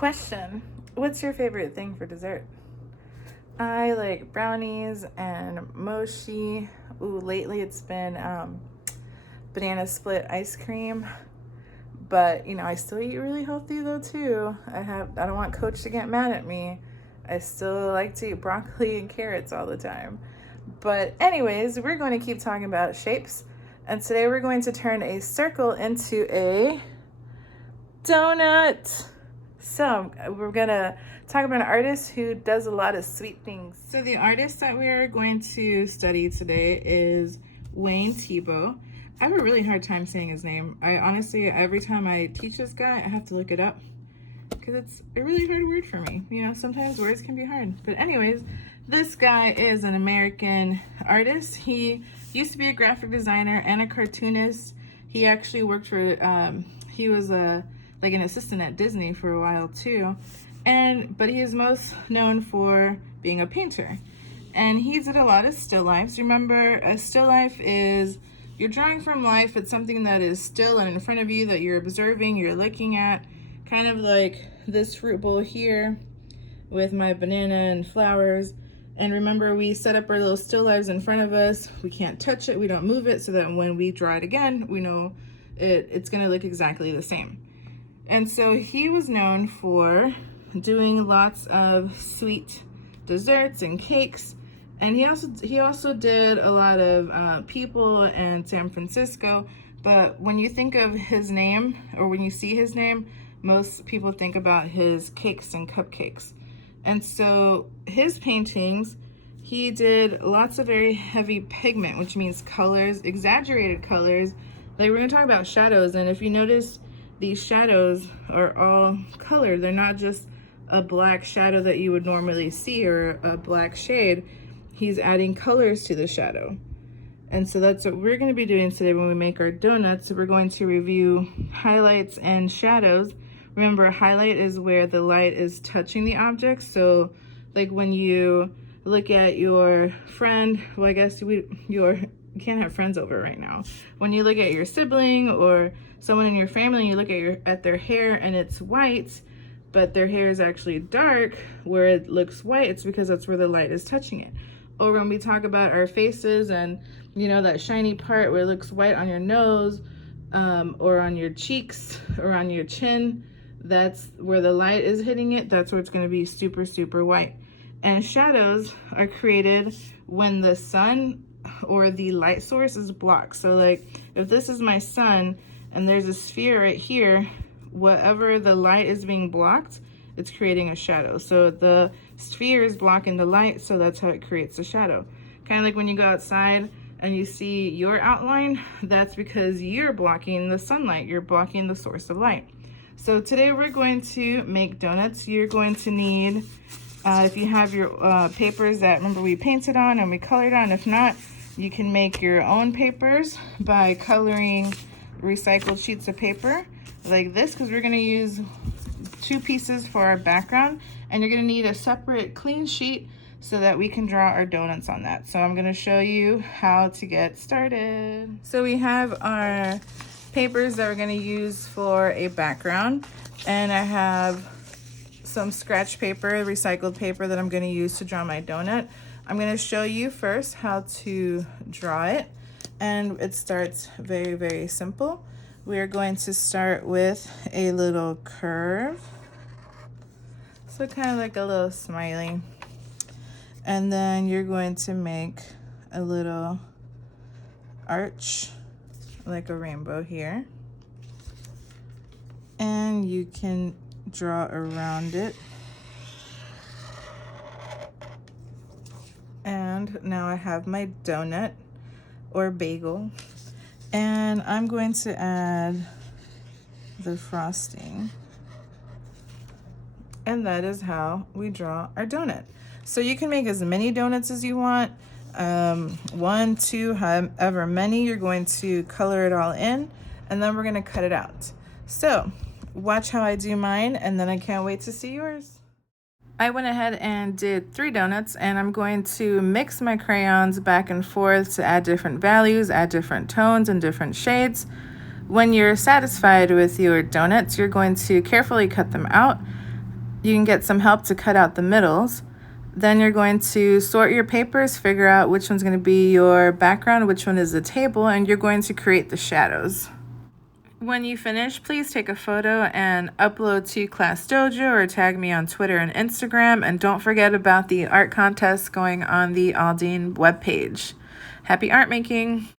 Question: what's your favorite thing for dessert? I like brownies and mochi. Ooh, lately it's been banana split ice cream. But I still eat really healthy though too. I don't want Coach to get mad at me. I still like to eat broccoli and carrots all the time. But anyways, we're going to keep talking about shapes. And today we're going to turn a circle into a donut. So we're gonna talk about an artist who does a lot of sweet things. So the artist that we are going to study today is Wayne Thiebaud. I have a really hard time saying his name. I honestly, every time I teach this guy, I have to look it up because it's a really hard word for me. Sometimes words can be hard. But anyways, this guy is an American artist. He used to be a graphic designer and a cartoonist. He actually worked for, he was like an assistant at Disney for a while too. But he is most known for being a painter. And he did a lot of still lifes. Remember, a still life is you're drawing from life. It's something that is still and in front of you that you're observing, you're looking at, kind of like this fruit bowl here with my banana and flowers. And remember, we set up our little still lives in front of us. We can't touch it, we don't move it, so that when we draw it again, we know it's gonna look exactly the same. And so he was known for doing lots of sweet desserts and cakes. And he also did a lot of people in San Francisco. But when you think of his name, or when you see his name, most people think about his cakes and cupcakes. And so his paintings, he did lots of very heavy pigment, which means colors, exaggerated colors. Like, we're gonna talk about shadows, and if you notice, these shadows are all colored. They're not just a black shadow that you would normally see or a black shade. He's adding colors to the shadow. And so that's what we're going to be doing today when we make our donuts. So we're going to review highlights and shadows. Remember, a highlight is where the light is touching the object. So like when you look at your friend, well, I guess you can't have friends over right now. When you look at your sibling or someone in your family and you look at their hair and it's white, but their hair is actually dark, where it looks white, it's because that's where the light is touching it. Or when we talk about our faces and that shiny part where it looks white on your nose, or on your cheeks or on your chin, that's where the light is hitting it. That's where it's going to be super, super white. And shadows are created when the sun or the light source is blocked. So like if this is my sun and there's a sphere right here, whatever the light is being blocked, it's creating a shadow. So the sphere is blocking the light, so that's how it creates a shadow. Kind of like when you go outside and you see your outline, that's because you're blocking the sunlight, you're blocking the source of light. So today we're going to make donuts. You're going to need, if you have your papers that remember we painted on and we colored on, if not, you can make your own papers by coloring recycled sheets of paper like this, because we're going to use 2 pieces for our background, and you're going to need a separate clean sheet so that we can draw our donuts on that. So I'm going to show you how to get started. So we have our papers that we're going to use for a background, and I have some scratch paper, recycled paper, that I'm going to use to draw my donut. I'm going to show you first how to draw it, and it starts very, very simple. We are going to start with a little curve, so kind of like a little smiley, and then you're going to make a little arch like a rainbow here, and you can draw around it. And now I have my donut or bagel, and I'm going to add the frosting, and that is how we draw our donut. So you can make as many donuts as you want, 1, 2, however many. You're going to color it all in, and then we're going to cut it out. So watch how I do mine, and then I can't wait to see yours. I went ahead and did 3 donuts, and I'm going to mix my crayons back and forth to add different values, add different tones and different shades. When you're satisfied with your donuts, you're going to carefully cut them out You can get some help to cut out the middles. Then you're going to sort your papers, figure out which one's going to be your background, which one is the table, and you're going to create the shadows. When you finish, please take a photo and upload to Class Dojo or tag me on Twitter and Instagram. And don't forget about the art contest going on the Aldine webpage. Happy art making!